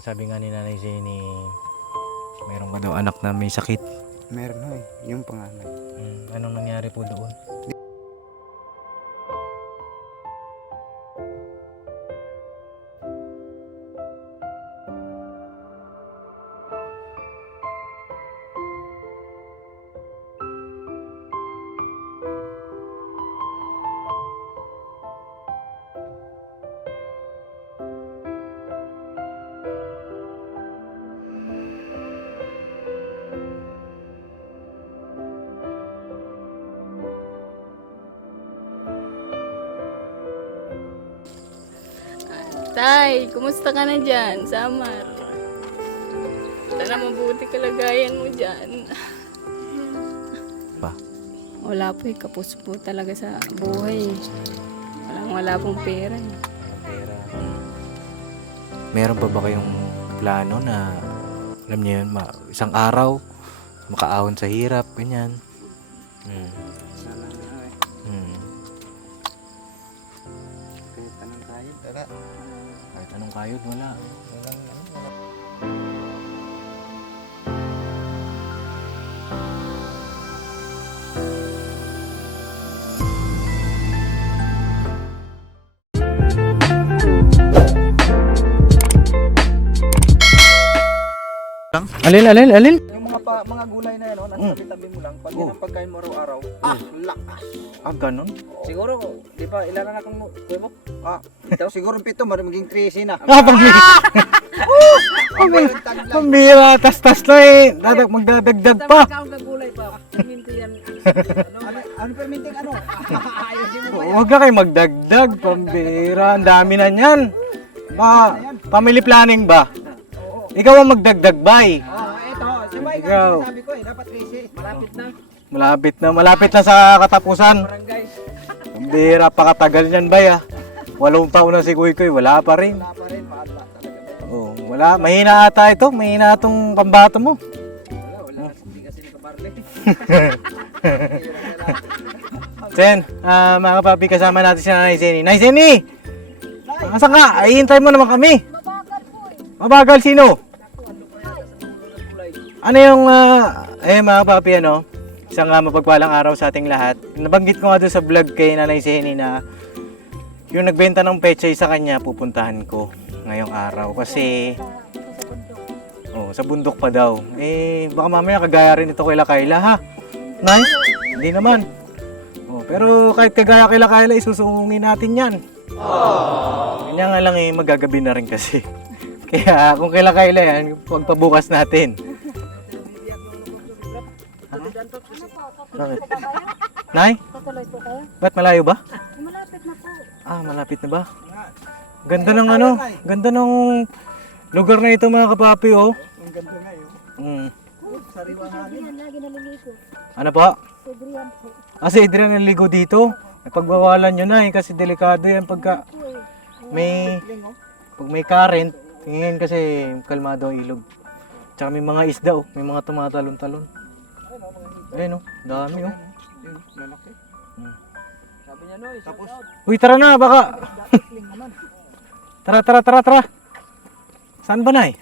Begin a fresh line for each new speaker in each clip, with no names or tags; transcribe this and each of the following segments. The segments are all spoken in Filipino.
sabi nga ni Nanay Jenny, mayroon ka daw anak na may sakit.
Meron ho eh, yung panganay. Hmm,
anong nangyari po doon?
Kumusta ka na dyan, Samar? Sana mabuti kalagayan mo dyan. Pa? Wala po eh, kapos po talaga sa buhay. Walang wala pong pera eh. pera.
Meron pa ba kayong plano na alam niyo yun, ma- isang araw makaahon sa hirap, ganyan. Hmm. Kayod, wala. Walang wala. Alin, alin, alin?
Pa, mga gulay na yan, oh, nasa tabi mo lang. Pag yan ang pagkain mo araw-araw, ah, lakas. Ah, ganun? Siguro, di ba, ilan na akong kuya mo? Ah, ito siguro pito, mara maging 13 na.
Ah, pambira! Pambira. Tas-tas na eh! Dadag, magdadagdag pa! gulay pa.
Perminti yan. ano, ano perminting ano?
Ayusin mo ba yan? Huwag ka kayo magdagdag, pambira. Ang dami na niyan. Ma, family planning ba? Oo. Ikaw ang magdagdag, bay.
Ikaw. sabi ko eh, dapat 13. Malapit na.
Malapit na, malapit na sa katapusan. Barangay. Pambira, pakatagal niyan, bay ah. Walong taon na si Kuy Kuy, wala pa rin. Wala
pa rin, mahaba talaga.
Oh, wala, mahina ata ito, mahina itong pambato mo.
Wala, wala. Hindi kasi nakabarle.
Sen, ah, mga kapapi, kasama natin si Nanay Jenny. Nanay Jenny! Asan ka? Ay, hintay mo naman kami. Mabagal sino? Ano yung, ah, eh mga papi, ano, isang uh, mapagpalang araw sa ating lahat. Nabanggit ko nga doon sa vlog kay Nanay Jenny na yung nagbenta ng pechay sa kanya, pupuntahan ko ngayong araw. Kasi, oh, sa bundok pa daw. Eh, baka mamaya kagaya rin ito kay Kayla, ha? Nay? Hindi naman. Oh, pero kahit kagaya kay Kayla, isusungungin natin yan. Kanya nga lang eh, magagabi na rin kasi. Kaya kung kailan kaila yan, pagpabukas natin. Bakit? Nay? Tutuloy po kayo? Ba't malayo ba?
Malapit na po.
Ah, malapit na ba? Ganda ng ano, ganda ng lugar na ito mga kapapi oh. Ang
ganda nga yun. Mm.
Sariwa. Yan, lagi naliligo.
Ano pa? Si Adrian po. Ah, si Adrian naligo dito. May pagbawalan nyo na eh, kasi delikado yan pagka Po eh. may, oh. pag may current. Ngayon kasi kalmado ang ilog. Tsaka may mga isda oh, may mga tumatalon-talon. Ayun oh, dami oh. Yun, lalaki. Sabi niya, Noy, tapos, Uy, tara na, baka. naman. Tara, tara, tara, tara. Saan ba, Nay?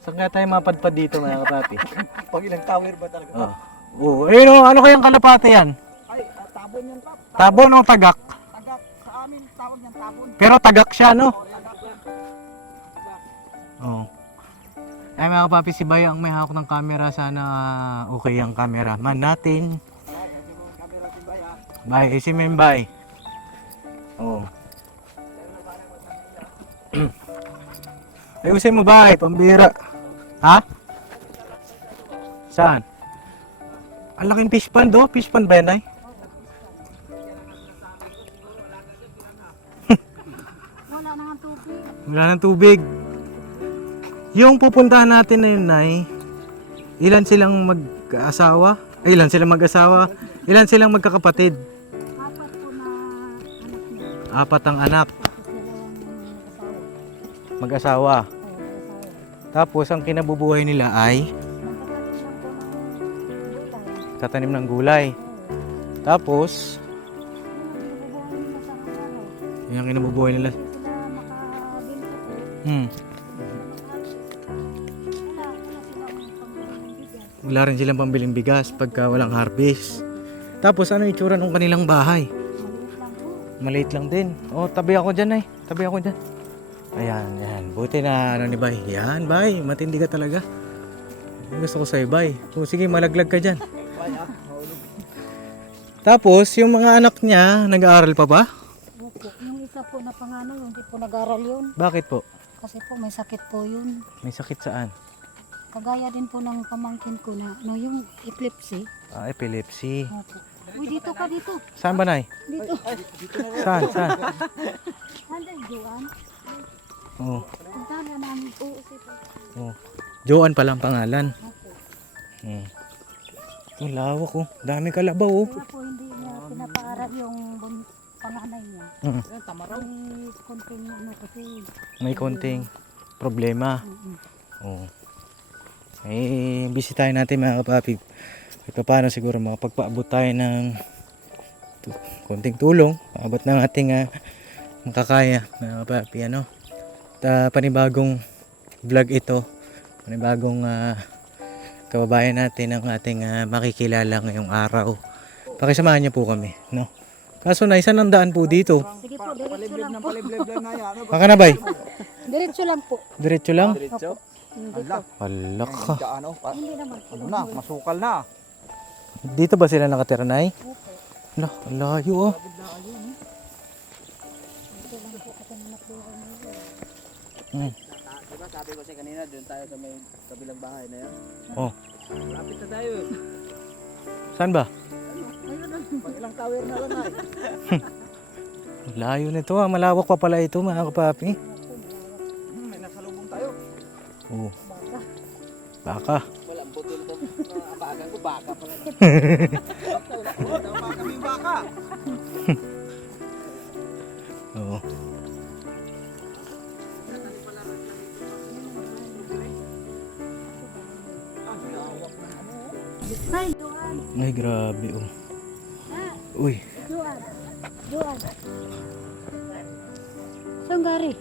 Saan kaya tayo mapadpad dito, mga kapapi?
Pag ilang tower ba talaga? Oh.
Oo, ayun oh, ano kayang kalapate yan?
Ay, ah, tabon yan, Pap.
Tabon o tagak?
Tagak. Sa amin, tawag niyan tabon.
Pero tagak siya, no? Tagak yan. Oo. Ay, mga kapapi, si Bay ang may hawak ng camera. Sana okay ang cameraman natin. Si. Bay, eh, si Membay. Oo. Ayusin mo ba, pambira? Ha? Saan? Ang laking fish pond, oh. Fish pond ba yan, ay?
Wala na nga tubig.
Wala ng tubig. Yung pupuntahan natin na yun, Nay, ilan silang mag-asawa? Ay, ilan silang mag-asawa? Ilan silang magkakapatid?
Apat po na anak niya.
Apat ang anak, mag-asawa. Tapos, ang kinabubuhay nila ay tatanim ng gulay. Tapos, yung kinabubuhay nila. Hmm. Wala rin silang pambiling bigas pagka walang harvest. Tapos ano itsura ng kanilang bahay? Maliit lang din. Oh, tabi ako dyan ay. Tabi ako dyan. Ayan, yan. Buti na ano ni Bay. Yan, Bay. Matindi ka talaga. Gusto ko sa'yo, Bay. Oh, sige, malaglag ka dyan. Tapos, yung mga anak niya, nag-aaral pa ba?
Opo. Yung isa po na pangano, hindi po nag-aral yun. Bakit po? Kasi po may sakit po yun.
May sakit saan?
Kagaya din po ng pamangkin ko na, no, yung epilepsy.
Ah, epilepsy. Opo.
Uy, dito ka, dito. Saan ba, Nay? Dito.
Saan? Saan? Anday, Joan. Oh, Puntahan na namin po. Kasi po. oh. Joan pala ang pangalan. Opo. Hmm. Ang lawak oh. Dami kalabaw oh. Kaya
po hindi niya pinapaaral yung bun- panganay niya. Mm. Tamaraw. May konting ano kasi.
May konting problema. mm, Oh. Eh, bisitahin natin mga kapapi. Kahit pa paano siguro makapagpaabot tayo ng tu- konting tulong. Paabot ng ating ah, makakaya mga kapapi. Ano? Ta panibagong vlog ito. Panibagong ah, kababayan natin ang ating ah, makikilala ngayong araw. Pakisamahan niyo po kami. No? Kaso na, isa ng daan po dito.
Sige po, diretso lang ng po. yan. Ano na bay? Diretso lang po.
Diretso lang? Diretso? Hindi Ala. po. Wala ka. Ano, pa, Hindi naman ano na, masukal na. Dito ba sila nakatira na Opo. Ala, ang layo oh. Dito lang po
kasi nakuha nila. Mm. Diba sabi ko siya kanina, doon tayo sa may kabilang bahay na yan. Oh. Lapit na tayo. eh. Saan ba? Pag ilang tower na lang ay.
Layo nito ah. Malawak pa pala ito mga kapapi. Oo. Baka.
Walang putol to. Abagan ko, baka pala. Kami yung baka. Oo.
Ay, grabe oh. Ah, Uy. Joan. Joan.
Saan gari?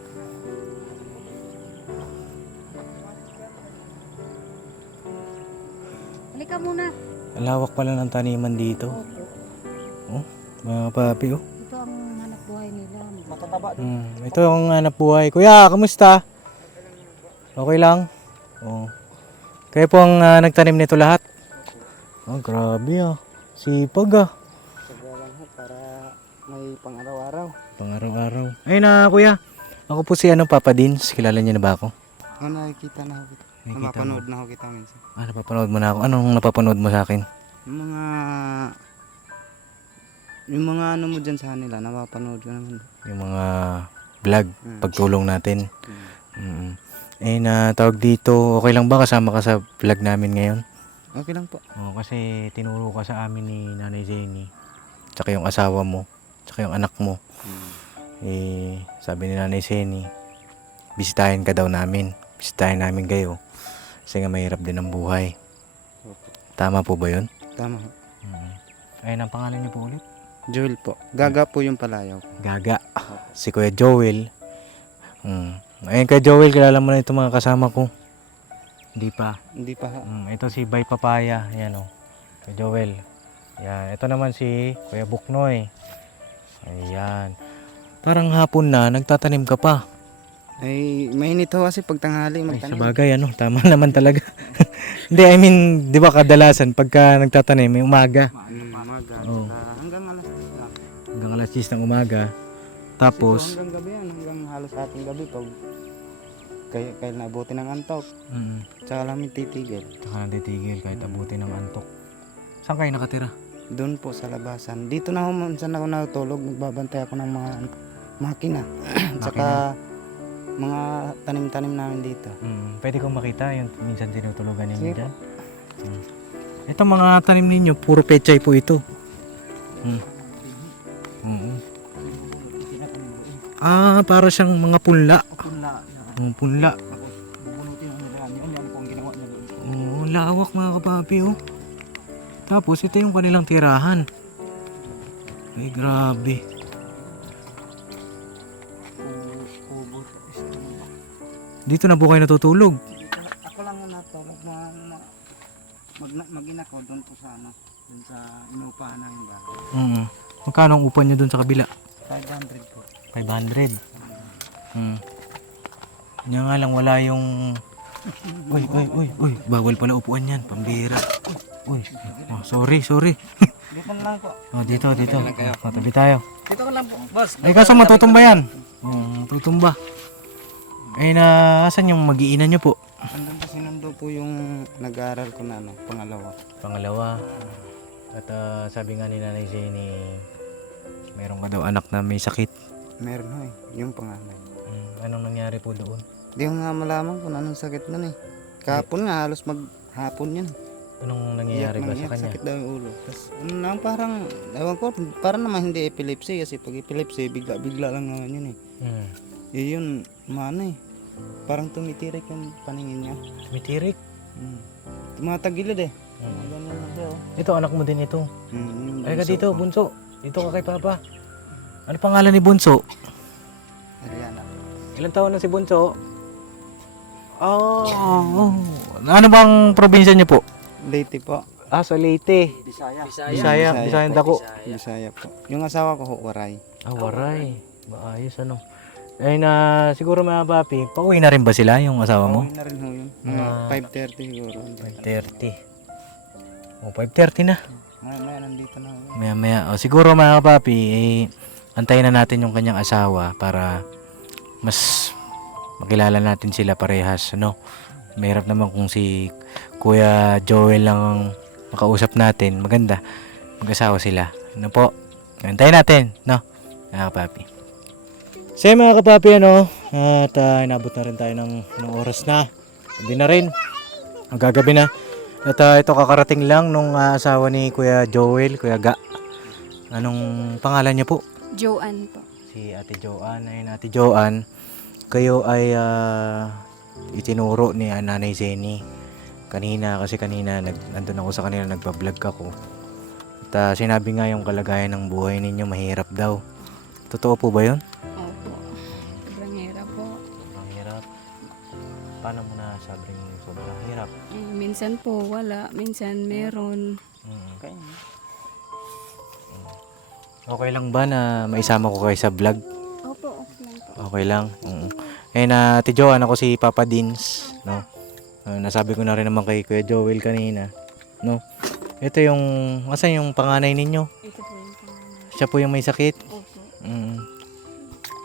Halika muna.
Ang lawak pala ng taniman dito. Opo. Oh. Mga kapapi oh. Ito
ang hanap buhay nila. Matataba.
Hmm. Ito ang hanap buhay. Kuya, kamusta? Okay lang? Oo. Kayo po ang ah, nagtanim nito lahat? Oh, grabe ah. Sipag ah.
Sagalan ho, para may pang-araw-araw.
Pang araw-araw. Ayun na kuya. Ako po si ano, Papa Dins. Kilala niyo na ba ako?
Ano, nakikita na kita. Nakikita Napapanood na ho kita minsan.
Ah, napapanood mo na ako. Anong napapanood mo sa akin?
Yung mga... Yung mga ano mo dyan sa kanila, napapanood ko naman.
Yung mga vlog, Mm. pagtulong natin. Mm. Eh, na tawag dito, okay lang ba kasama ka sa vlog namin ngayon? Okay lang po. Oo, kasi tinuro ka sa amin ni Nanay Jenny. Tsaka yung asawa mo. Tsaka yung anak mo. Eh, sabi ni Nanay Jenny, bisitahin ka daw namin. Bisitahin namin kayo. Kasi nga mahirap din ang buhay. Tama po ba yun?
Tama ho. Mm.
Ayun ang pangalan niyo po ulit?
Joel po. Gaga po yung palayaw.
Gaga. Si Kuya Joel. Mm. Ayun kay Joel, kilala mo na itong mga kasama ko. Hindi pa. Hindi pa ha. Mm, ito si Bay Papaya. Ayan o. Kay Joel. Yan. Ito naman si Kuya Buknoy. Ayan. Parang hapon na, nagtatanim ka pa.
Ay, mainit ho kasi pag tanghali Ay, magtanim.
bagay, ano, tama naman talaga. Hindi, I mean, di ba kadalasan, pagka nagtatanim, may umaga. Umaga. Oo. saka hanggang alas 10 na. Hanggang alas 10 ng umaga. Tapos, Siguro
hanggang gabi yan, hanggang halos ating gabi pag kaya, kaya nabuti ng antok. mm, Tsaka lang titigil.
saka natitigil kahit abutin ng antok. Saan kayo nakatira?
Doon po sa labasan. Dito na ho minsan ako natulog, nagbabantay ako ng mga ano, makina. Tsaka mga tanim-tanim namin dito. Mm, pwede kong makita yung minsan tinutulugan ninyo Sige dyan. Mm.
Ito mga tanim ninyo, puro pechay po ito. Mm. Mm. Ah, para siyang mga punla. Punla. Mm, punla. Niya doon. Oh, lawak mga kapapi oh. Tapos ito yung kanilang tirahan. Ay, grabe. Dito na po kayo natutulog.
Ako lang ang natulog na, na Mag, mag ko doon po sa ano, doon sa inupahan namin ba? Mm.
Magkano ang upan nyo dun sa kabila?
500 po.
500. Hmm. Yan nga lang, wala yung... Uy, uy, uy, uy. Bawal pala upuan yan. Pambira. Uy. Oh, sorry, sorry. Dito na lang po. Oh, dito, dito. Oh, tabi tayo. Dito ko lang po, boss. Ay, kaso matutumba yan. Oh, tutumba. Ay, na... Asan yung magiinan nyo po?
Andun po sinundo po yung nag-aaral ko na ano, pangalawa.
Pangalawa. At ah, sabi nga ni Nanay Jenny, meron ka daw anak na may sakit.
Meron ho eh, yung panganay.
Hmm, anong nangyari po doon?
Di ko nga malaman kung anong sakit nun eh. Kahapon nga, halos maghapon yun.
Anong nangyayari Iyak ba sa iyak, kanya? Sakit daw yung
ulo. Tapos ano lang, parang, ewan ko, parang naman hindi epilepsy kasi pag epilepsy, bigla-bigla lang naman yun eh. Hmm. Eh yun, maano eh. Parang tumitirik yung paningin niya.
Tumitirik. Hmm.
Tumatagilid eh. Hmm. Ganyan
na siya oh. Ito, anak mo din ito. Hmm, yung Ay ka bunso dito, ko. Bunso. Dito ka kay Papa. Ano pangalan ni Bunso? Ariana. Ilang taon na si Bunso? Oh, Ano bang probinsya niyo po? Leyte po. Ah, sa Leyte. Bisaya. Bisaya, Bisaya dako.
Bisaya po. Yung asawa ko ho, Waray.
Ah, waray. Maayos ano. Ay na siguro mga papi, pauwi na rin ba sila yung asawa mo? Okay
na rin ho yun. Mga Ah. 5.30 siguro.
5.30. Oh, 5.30 na. Maya maya nandito na ho. Maya maya. O, siguro mga papi, eh, antayin na natin yung kanyang asawa para mas makilala natin sila parehas. Ano? Mahirap naman kung si Kuya Joel lang ang makausap natin. Maganda. Mag-asawa sila. Ano po? Antayin natin. No? Mga papi. So yun, mga kapapi, ano, at ah, inabot na rin tayo ng, ng oras na. Gabi na rin. Magagabi na. At ah, ito kakarating lang nung ah, asawa ni Kuya Joel, Kuya Ga. Anong pangalan niya po?
Joanne po.
Si Ate Joanne. Ayun, Ate Joanne. Kayo ay ah, itinuro ni ah, Nanay Zeni. Kanina, kasi kanina nag, nandun ako sa kanila, nagpa-vlog ako. At ah, sinabi nga yung kalagayan ng buhay ninyo, mahirap daw. Totoo po ba yun? Paano mo na sabing sobrang hirap?
Eh, minsan po wala, minsan meron. Mm. Okay.
Okay lang ba na maisama ko kayo sa vlog?
Opo, okay lang po.
Okay lang. Mm. Eh na Ate Joanne, ako si Papa Dins, no? Ah, nasabi ko na rin naman kay Kuya Joel kanina, no? Ito yung, asan yung panganay ninyo? Ito po yung. Siya po yung may sakit. Opo. Mm.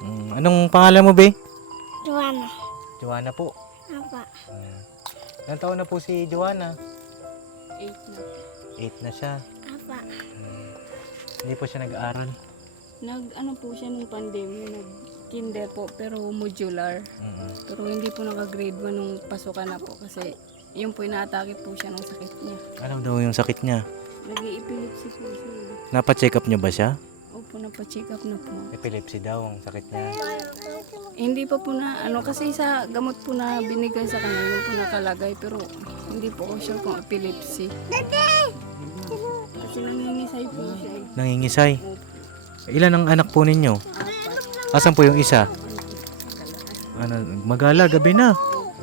Mm. Anong pangalan mo, be? Joanna. Joanna po.
Apa. Mm.
Ilang taon na po si Joanna? Eight na. 8 na siya.
Apa. Mm.
Hindi po siya nag-aaral.
Nag, ano po siya nung pandemya, nag kinder po, pero modular. Mm. Pero hindi po naka-grade 1 nung pasukan na po kasi yun po inaatake po siya ng sakit niya.
Ano daw yung sakit niya?
Nag-epilepsy po siya.
Napa-check up niyo ba siya?
Opo, napacheck up na po.
Epilepsy daw ang sakit niya.
Hindi pa po na, ano, kasi sa gamot po na binigay sa kanya, yun po nakalagay, pero hindi po ko sure kung epilepsy. Kasi nangingisay po siya. eh.
Nangingisay. Ilan ang anak po ninyo? Asan po yung isa? Ano, magala, gabi na.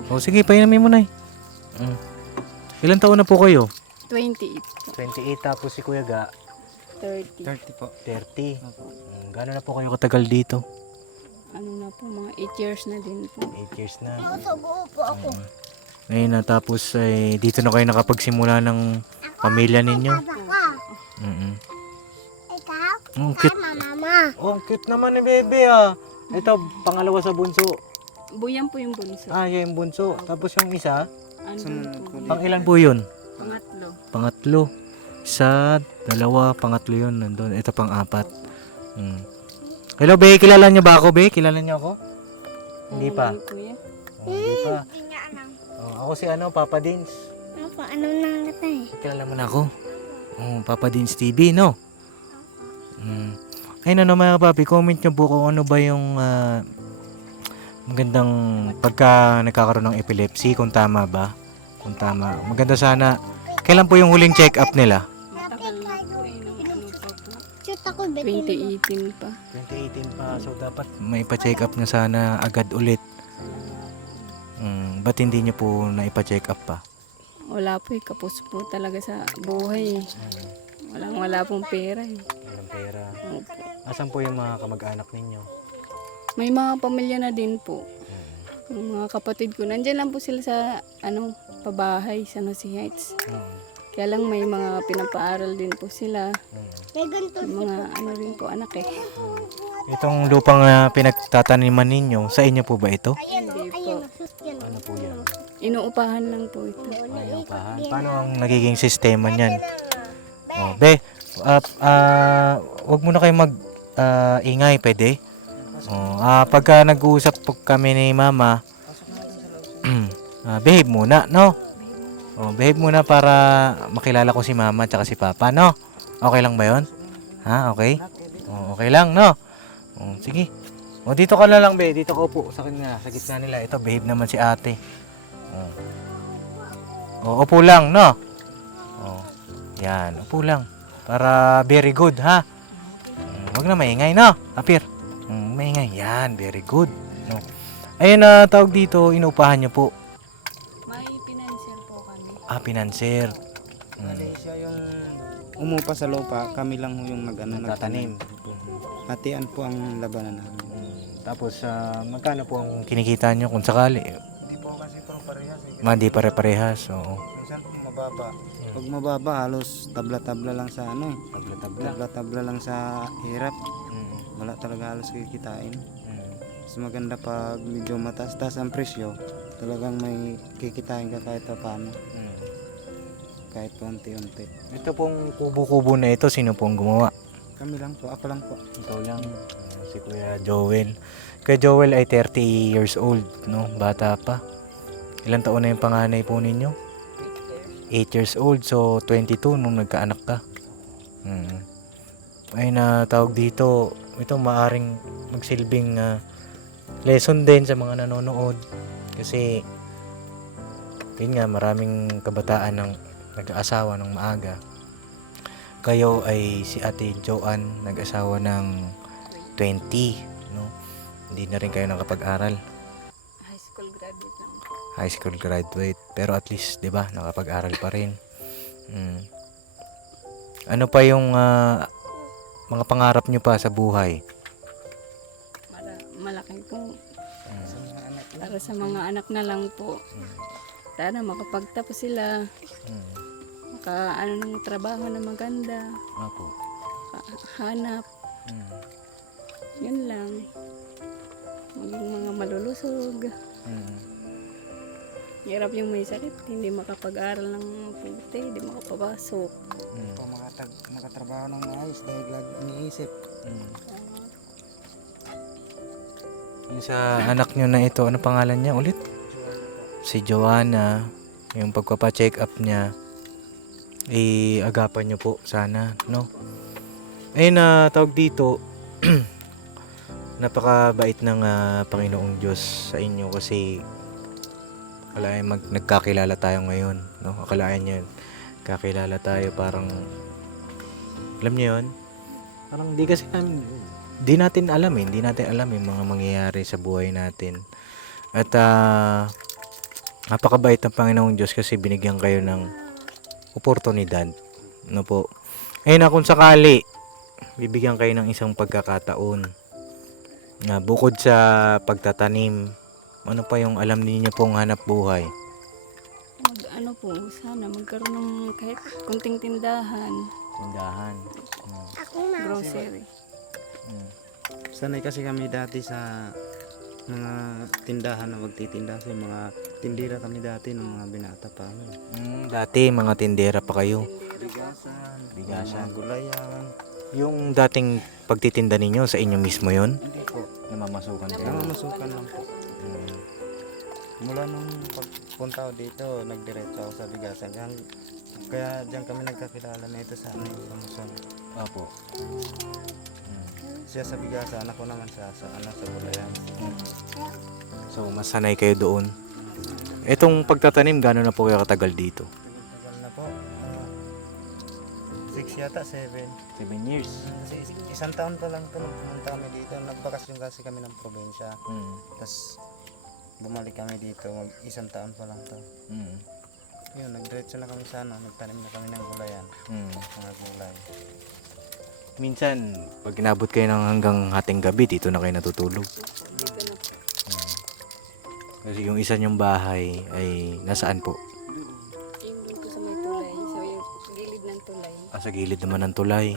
O sige, painamin mo na mm. Ilan taon na po kayo?
28 po.
28 tapos si Kuya Ga, 30. 30 po. 30. Mm, Gano'n na po kayo katagal dito?
Ano na po, mga 8 years na din po.
8 years na. Mm. Ngayon na tapos ay dito na kayo nakapagsimula ng pamilya ninyo. Mm Ang cute. Mama. Oh, ang cute naman ni Bebe ah. Ito, pangalawa sa bunso.
Buyan po yung bunso.
Ah, yun yung bunso. Tapos yung isa, Ano po? po pang ilan po yun? Pangatlo. Pangatlo. Isa, dalawa, pangatlo yun. Nandun. Ito pang apat. Mm. Hello, Be. Kilala niyo ba ako, Be? Kilala niyo ako? Hindi pa. yan. Oh, hindi pa. Oh, ako si ano, Papa Dins.
Apa, ano nang natay?
Kilala mo na ako. Oh, Papa Dins TV, no? Mm. Ayun ano mga papi, comment nyo po kung ano ba yung ah, magandang pagka nagkakaroon ng epilepsy, kung tama ba. Kung tama. Maganda sana. Kailan po yung huling check-up nila? Matagal na po eh, nung
ano pa po. Shoot ako, 2018 pa.
2018 pa. So, dapat may pa-check up na sana agad ulit. Mm, ba't hindi nyo po na ipa-check up pa?
wala po eh, kapos po talaga sa buhay eh. Walang wala pong pera eh. Walang pera.
Opo. Asan po yung mga kamag-anak ninyo?
May mga pamilya na din po. Yung mga kapatid ko, nandyan lang po sila sa ano, pabahay sa Jose Heights. Hmm. Kaya lang may mga pinapaaral din po sila. Hmm. Yung mga ano rin po anak eh.
Itong lupang uh, pinagtataniman ninyo, sa inyo po ba ito?
Hindi po. Ano po yan? Inuupahan lang po ito. Ayaw
pahan. Paano ang nagiging sistema niyan? Oh, be, ah ah, wag mo na kayo mag ah, ingay, pwede? Oh, ah, pagka nag-uusap po kami ni mama, ah, behave muna, no? Oh, behave muna para makilala ko si mama at si papa, no? Okay lang ba yon? Ha, okay? Oh, okay lang, no? Oh, sige. Oh, dito ka na lang, be. Dito ka upo sa kanya, sa gitna nila. Ito, behave naman si ate. Oh. Oh, upo lang, no? Oh. Yan, upo lang. Para very good, ha? Mm, Huwag na maingay, no? Apir. Mm, maingay. Yan, very good. No. Ayun na, tawag dito, inupahan niyo po. Ah, pinanser. Kasi Mm. siya
yung umupa sa lupa, kami lang ho yung nag-ano, Nagtatanim. Hatian po ang labanan namin. Tapos, ah, magkano po ang kinikita niyo kung sakali? Hindi po kasi parang parehas. Eh.
Mandi pare-parehas, oo. Minsan po
mababa. Pag mababa, halos tabla-tabla lang sa ano eh. Tabla-tabla. Tabla-tabla lang sa hirap. Mm. Wala talaga halos kikitain. Mm. Mas maganda pag medyo mataas-taas ang presyo, talagang may kikitain ka kahit pa paano, Mm. Kahit pa unti-unti.
Ito pong kubo-kubo na ito, sino pong gumawa?
Kami lang po, ako lang po.
Ikaw lang. Si Kuya Joel. Kuya Joel ay 30 years old, no? Bata pa. Ilan taon na yung panganay po ninyo? 8 years old, so 22 nung nagkaanak ka. Mm. Ay na tawag dito, ito maaring magsilbing ah, lesson din sa mga nanonood. Kasi, yun nga, maraming kabataan ng nag-aasawa ng maaga. Kayo ay si Ate Joanne, nag-asawa ng 20, no? Hindi na rin kayo nakapag-aral,
High school graduate lang
high school graduate, pero at least, 'di ba, nakapag-aral pa rin. Mm. Ano pa yung ah, mga pangarap nyo pa sa buhay?
Mala, malaki po. Para sa mga anak na lang po. Sana makapagtapos sila. Mm. Maka ano ng trabaho na maganda. Ako. ka- Hanap. Mm. Yun lang. Maging mga malulusog. Mm. Hirap yung may sakit. Hindi makapag-aral ng puti. Hindi makapapasok.
Mm. Kung makatag, makatrabaho ng maayos dahil lagi iniisip. Mm.
Yung sa anak nyo na ito, ano pangalan niya ulit? Si Joanna. Yung pagpapa-check up niya, i-agapan nyo po sana, no? Ayun na, tawag dito, napakabait ng ah, Panginoong Diyos sa inyo kasi akalain mag nagkakilala tayo ngayon, no? Akalain yun, kakilala tayo parang alam niyo yun? Parang di kasi namin, di natin alam eh, natin alam yung mga mangyayari sa buhay natin. At ah, napakabait ng Panginoong Diyos kasi binigyan kayo ng oportunidad. No po. Ayun na kung sakali, bibigyan kayo ng isang pagkakataon na bukod sa pagtatanim, ano pa yung alam niyo pong hanap buhay?
Mag ano po, sana magkaroon ng kahit kunting tindahan. Tindahan. Mm. Grocery.
Mm. Sanay kasi kami dati sa mga tindahan na magtitinda kasi mga tindira kami dati ng mga binata pa kami.
Dati mga tindera pa kayo. Bigasan,
Bigasan. gulayan.
Yung dating pagtitinda ninyo sa inyo mismo yon Hindi
po. Namamasukan Namamasukan lang po. Mm. Mula nung pagpunta ko dito, nagdiretso ako sa bigasan. Kaya, kaya diyan kami nagkakilala na ito sa ano yung Luzon. Opo. Mm. Siya sa bigasan, ako naman sa, sa, ano, sa gulayan.
So, masanay kayo doon. Itong pagtatanim, gano'n na po kayo katagal dito?
Tagal na po. Ano, six yata, seven. 7 years. Kasi is- isang taon pa lang ito nung pumunta kami dito. Nagbakasyon kasi kami ng probinsya. Mm. Tapos bumalik kami dito. Mag isang taon pa lang to. Mm. Yun, nagdiretso na kami sa ano, nagtanim na kami ng gulayan, Mm. mga gulay.
Minsan, pag inabot kayo ng hanggang hating gabi, dito na kayo natutulog. Dito na po. Kasi yung isa niyong bahay ay nasaan po?
Yung dun po sa may tulay, sa yung gilid ng tulay.
Ah, sa gilid naman ng tulay.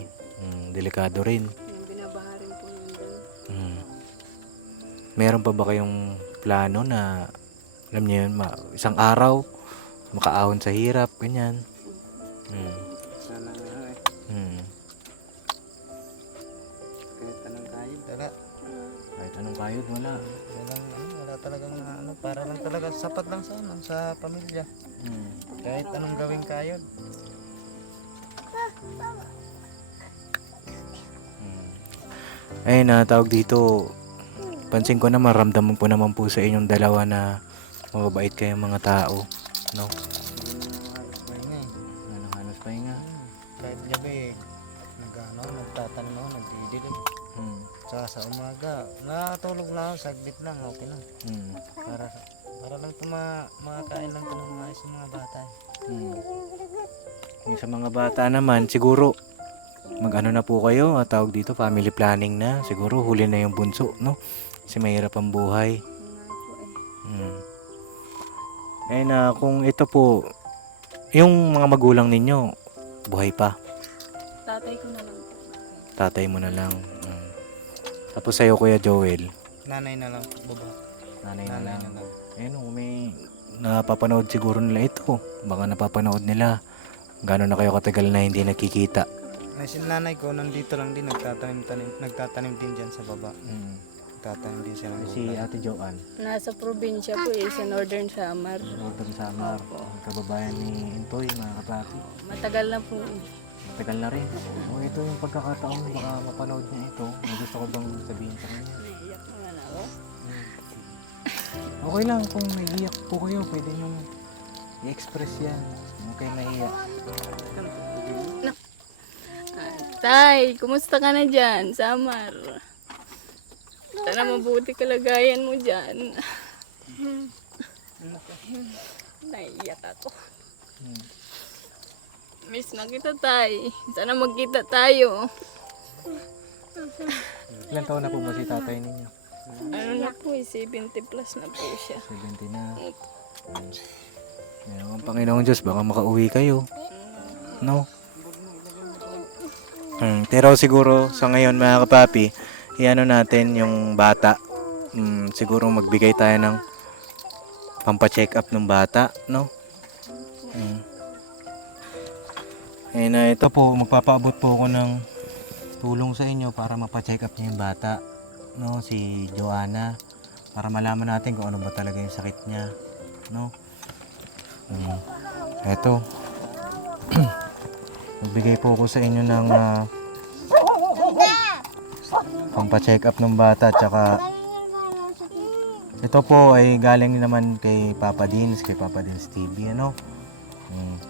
Mm, delikado rin.
Yung binabaha rin po yun dun. Mm.
Meron pa ba kayong plano na, alam niyo yun, ma- isang araw, makaahon sa hirap, ganyan?
Sa, sa pamilya. Mm. Kahit anong gawing kayod.
Mm. Ayun na, tawag dito, pansin ko na maramdaman po naman po sa inyong dalawa na mababait kayong mga tao. No?
Halos pahinga. Hmm, Kahit gabi, nag, ano, nagtatanim ako, nagdidilig. Mm. Tsaka sa umaga, natulog lang saglit lang, okay lang. Mm. Para, para lang ito ma, makakain lang ito ng maayos ng mga bata. eh. Mm.
Yung sa mga bata naman, siguro, mag-ano na po kayo, ah, tawag dito, family planning na. Siguro, huli na yung bunso, no? Kasi mahirap ang buhay. Yun nga po eh. Mm. Eh na kung ito po, yung mga magulang ninyo, buhay pa.
Tatay ko na lang.
Tatay mo na lang. Mm. Tapos sa'yo, Kuya Joel,
Nanay na lang, baba.
nanay na Nanay lang. na lang. Ayun, oh, may napapanood siguro nila ito. Baka napapanood nila. Gano'n na kayo katagal na hindi nakikita.
Ay, si nanay ko, nandito lang din, nagtatanim-tanim, nagtatanim din dyan sa baba. Mm. Nagtatanim din siya ng Si gulay. Ate Joanne,
Nasa probinsya po eh, sa Northern Samar.
Northern Samar, kababayan ni Intoy, mga kapapi.
Matagal na po eh.
Matagal na rin. O ito yung pagkakataon, baka mapanood niya ito. May gusto ko bang sabihin sa kanya? Naiiyak naman ako. Okay lang, kung naiiyak po kayo, pwede niyong i-express yan. Kayo naiiyak.
Tay, kumusta ka na dyan, Samar? Sana mabuti kalagayan mo dyan. Naiiyak ako. Miss na kita, Tay. Sana magkita tayo.
Ilan taon na po ba si tatay ninyo?
Ano na po eh, 70 plus na po siya.
70 na. Hmm. Ngayon, ang Panginoong Diyos, baka makauwi kayo. No? Hmm, pero siguro sa ngayon mga kapapi, iano natin yung bata. Hmm, siguro magbigay tayo ng pampa-check up ng bata, no? Hmm. Eh na ito po, magpapaabot po ako ng tulong sa inyo para mapa-check up niyo yung bata, no? Si Joanna para malaman natin kung ano ba talaga yung sakit niya, no? Hmm. Eto. Magbigay po ako sa inyo ng uh, pampacheck up ng bata tsaka ito po ay galing naman kay Papa Dins, kay Papa Dins TV, ano? Hmm.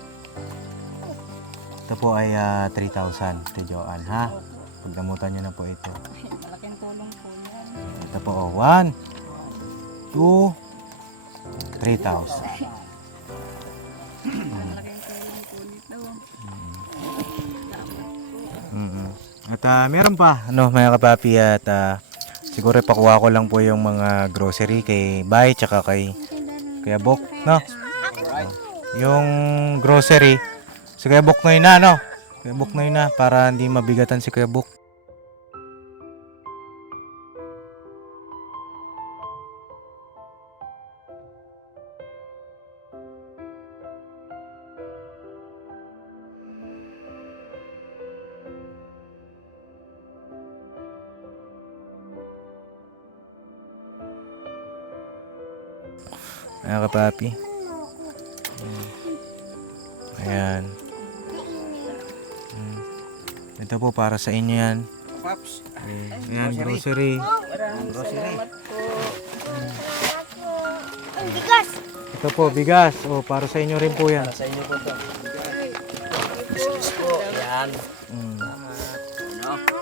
Ito po ay ah, 3,000 to Joanne, ha? Pagdamutan nyo na po ito. Ito po, oh. 1, 2, 3,000. Malaking tulong po nito. mm At ah, meron pa, ano, mga kapapi, at ah, siguro pakuha ko lang po yung mga grocery kay Bay, tsaka kay Kuya Bok, no? Yung grocery, si Kuya Bok na yun na, no? Kuya Bok na yun na, para hindi mabigatan si Kuya Bok. Kapapi. Ayan. Ayan. Mm. Ito po para sa inyo yan. Paps, Ayan, grocery. Salamat po. Ito po, bigas. O, para sa inyo rin po yan. sa inyo po to. Yan. Mm. Tulong po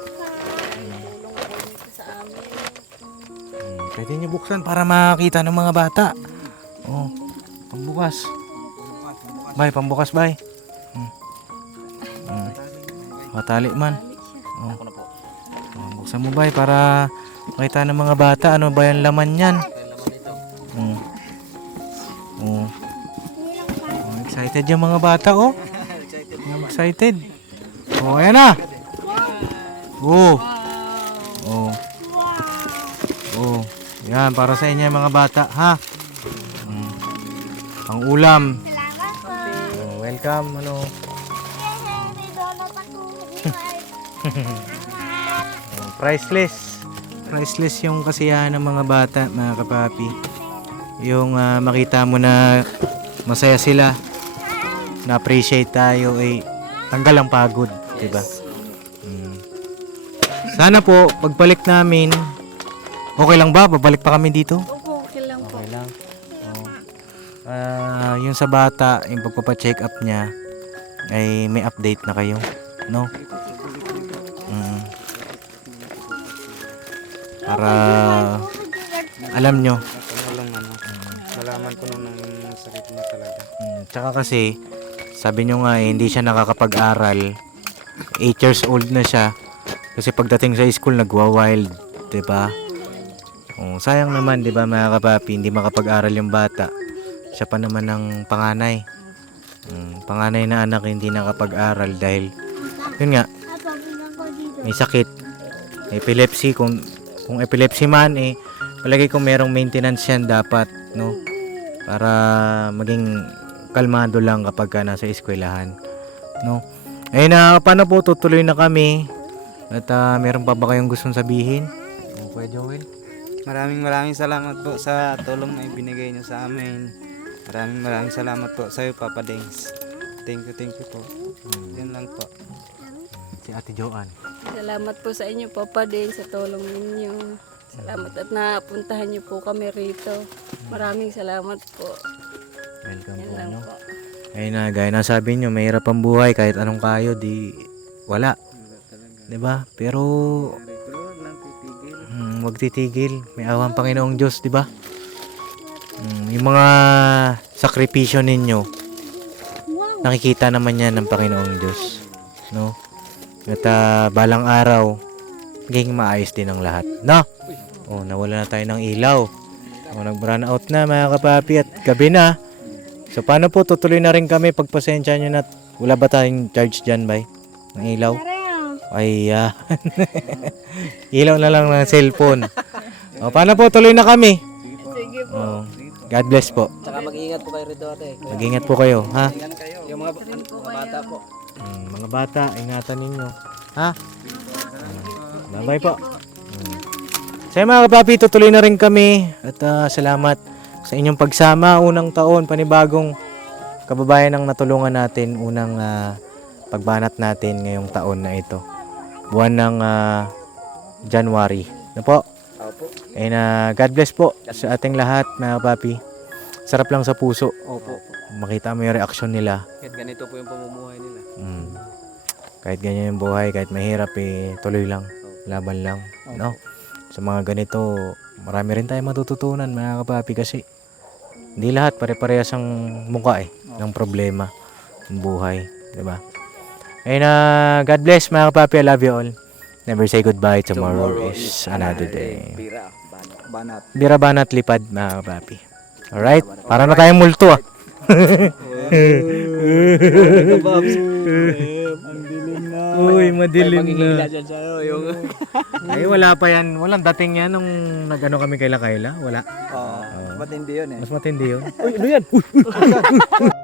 nito sa amin. Mm, Pwede niyo buksan para makita ng mga bata. Oh, pagbukas. Bay, pambukas, bay. Hmm. Hmm. Man. Oh. Oh, mo, bay, para makita ng mga bata ano ba yung laman yan. Hmm. Oh. Oh, excited yung mga bata, oh. Excited. Oh, ayan na. Oh. Oh. Oh. Yan, para sa inyo mga bata, ha? Ang ulam. Oh, welcome, ano. Oh, priceless. Priceless yung kasiyahan ng mga bata, mga kapapi. Yung ah, makita mo na masaya sila. Na-appreciate tayo, eh, tanggal ang pagod, di ba? Mm. Sana po, pagbalik namin, okay lang ba? Babalik pa kami dito? Ah, yung sa bata, yung pagpapa-check up niya, ay may update na kayo, no? Mm. Para alam nyo.
Malaman ko nung sakit niya talaga. Mm,
Tsaka kasi, sabi nyo nga, eh, hindi siya nakakapag-aral. 8 years old na siya. Kasi pagdating sa school, nagwa-wild. ba? Oh, sayang naman, 'di ba mga kapapi, hindi makapag-aral yung bata. Siya pa naman ang panganay. Mm, panganay na anak hindi nakapag-aral dahil yun nga, may sakit. Epilepsy kung kung epilepsy man eh palagi kung merong maintenance yan dapat, no? Para maging kalmado lang kapag ka nasa eskwelahan, no? Eh na paano po tutuloy na kami? At ah, meron pa ba kayong gustong sabihin?
Oh, Kuya Joel? Maraming maraming salamat po sa tulong na ibinigay niyo sa amin. Maraming maraming salamat po sa iyo, Papa Dengs. Thank you, thank you po. Yan lang po. Si Ate Joanne.
Salamat po sa inyo, Papa, din sa tulong ninyo. Salamat at napuntahan niyo po kami rito. Maraming salamat po.
Welcome Yan po. lang No? po. Ayun na, gaya na sabi nyo, mahirap ang buhay kahit anong kayo, di wala. 'Di ba? Pero hmm, wag titigil. May awang Panginoong Diyos, 'di ba? Hmm, yung mga sakripisyo ninyo, nakikita naman yan ng Panginoong Diyos. No? At ah, balang araw, magiging maayos din ang lahat. No? Oh, nawala na tayo ng ilaw. Oh, nag-run out na mga kapapi at gabi na. So paano po tutuloy na rin kami pagpasensya nyo na wala ba tayong charge dyan bay? Ng ilaw? Ayan. ilaw na lang ng cellphone. O, paano po tuloy na kami? Sige po. O, God bless po. Saka mag-iingat po kayo rito ate. Mag-ingat po kayo, ha? Yung mga, mga bata po. Mm, mga bata, ingatan ninyo. Ha? Bye-bye po. Mm. So mga kapapi, tutuloy na rin kami. At ah, salamat sa inyong pagsama. Unang taon, panibagong kababayan ang natulungan natin. Unang ah, pagbanat natin ngayong taon na ito. Buwan ng ah, January. Na po? Opo. And ah, God bless po sa ating lahat, mga kapapi. Sarap lang sa puso. Opo. Makita mo yung reaksyon nila.
Kahit ganito po yung pamumuhay nila. Mm.
Kahit ganyan yung buhay, kahit mahirap eh, tuloy lang. Laban lang. No? Sa mga ganito, marami rin tayo matututunan mga kapapi kasi hindi lahat pare-parehas ang mukha eh ng problema ng buhay, 'di ba? Ayun na, God bless mga kapapi, I love you all. Never say goodbye, tomorrow, is another day. Pira. Banat. Bira banat lipad mga kapapi. Alright? Para na tayong multo ah. Uy, madilim na. sa ano, yung... Ay, wala pa yan. Walang dating yan nung nag-ano kami kay Lakayla. Wala.
Oo. Ba't hindi yun eh?
Mas matindi yun. Uy, ano yan? Uy, uy, uy, uy.